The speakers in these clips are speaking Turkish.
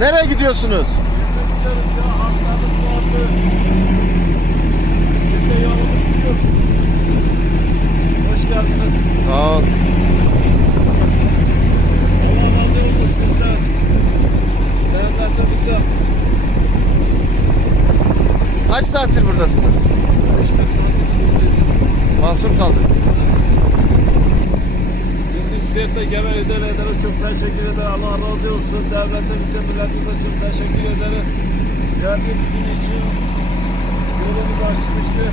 Nereye gidiyorsunuz? Gidiyoruz ya, hastalık vardı. Biz de yolunu gidiyoruz. Hoş geldiniz. Sağ ol. Allah razı olsun sizden. Devletimize. Kaç saattir buradasınız? İşte sandık. Mahsur kaldınız. Bizi sevde gene ederim. Çok teşekkür ederim. Allah razı olsun. Devletimize, milletimize çok teşekkür ederim. Geldi bizim için. Yolunu açmıştı.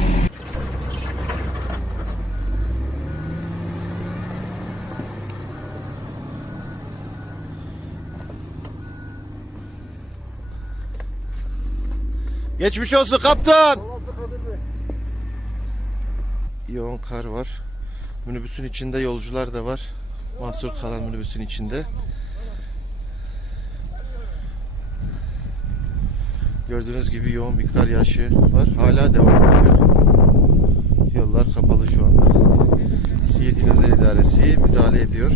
Geçmiş olsun kaptan. Yoğun kar var. Minibüsün içinde yolcular da var. Mahsur kalan minibüsün içinde. Gördüğünüz gibi yoğun bir kar yağışı var. Hala devam ediyor. Yollar kapalı şu anda. Siirt İl Özel İdaresi müdahale ediyor.